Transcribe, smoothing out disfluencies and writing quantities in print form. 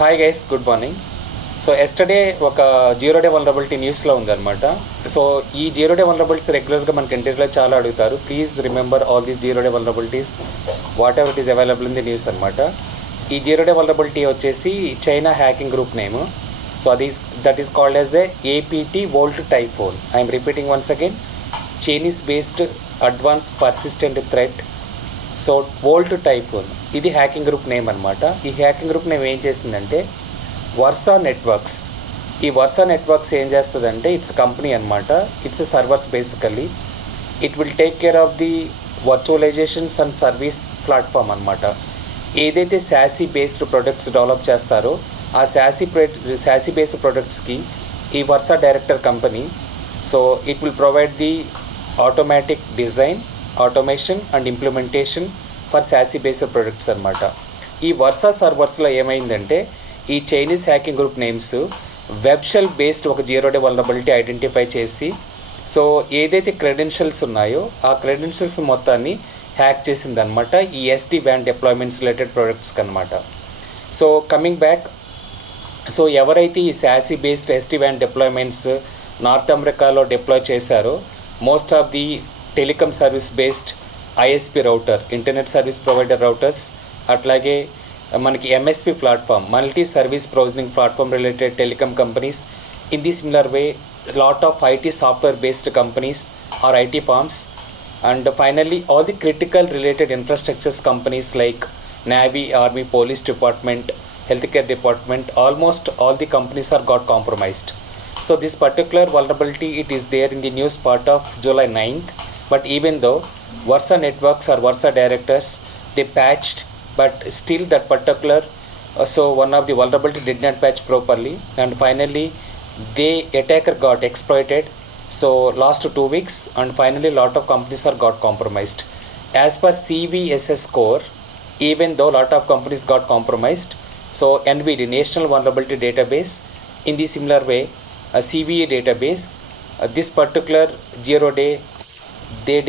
Hi guys, good morning. So yesterday ఒక zero day vulnerability న్యూస్లో ఉందన్నమాట. సో ఈ జీరో డే వల్నరబిలిటీస్ రెగ్యులర్గా మనకి ఇంటర్వ్యూలో చాలా అడుగుతారు. Please remember all these zero day vulnerabilities what ever it is available in the news అనమాట. ఈ జీరో డే వల్నరబిలిటీ వచ్చేసి China hacking group name. So that is called as a APT volt typhoon. I'm repeating once again, Chinese based advance persistent threat. So volt typhoon ఇది hacking group name అనమాట. ఈ hacking group name ఏం చేసిందంటే versa networks. ఈ versa networks ఏం చేస్తుందంటే it's company అనమాట. It's servers basically. It will take care of the virtualisations and service platform అనమాట. ఏదైతే శాసీ బేస్డ్ ప్రొడక్ట్స్ డెవలప్ చేస్తారో ఆ శాసీ బేస్డ్ ప్రొడక్ట్స్కి ఈ Versa director company. So it will provide the automatic design, automation and implementation for SASE based products అనమాట. ఈ వర్సా సర్వర్స్లో ఏమైందంటే ఈ Chinese hacking group names web shell based ఒక జీరో డే వల్నరబిలిటీ ఐడెంటిఫై చేసి సో ఏదైతే క్రెడెన్షియల్స్ ఉన్నాయో ఆ క్రెడెన్షియల్స్ మొత్తాన్ని హ్యాక్ చేసిందనమాట ఈ ఎస్డి వ్యాన్ డిప్లాయ్మెంట్స్ రిలేటెడ్ ప్రొడక్ట్స్కి అనమాట. సో కమింగ్ బ్యాక్, సో ఎవరైతే ఈ శాసీ బేస్డ్ ఎస్డి వ్యాన్ డిప్లాయ్మెంట్స్ నార్త్ అమెరికాలో డిప్లాయ్ చేశారో most of the telecom service based ISP router, internet service provider routers, అట్లాగే మనకి MSP platform, multi service provisioning platform related telecom companies. In the similar way lot of IT software based companies or IT firms, and finally all the critical related infrastructures companies like Navy, Army, Police Department, Healthcare Department, almost all the companies are got compromised. So this particular vulnerability, it is there in the news part of July 9th, but even though Versa networks or Versa directors, they patched, but still that particular so one of the vulnerability did not patch properly, and finally the attacker got exploited. So last 2 weeks, and finally lot of companies are got compromised. As per CVSS score, even though lot of companies got compromised, so NVD, National Vulnerability Database, in the similar way a CVE database, this particular 0 day they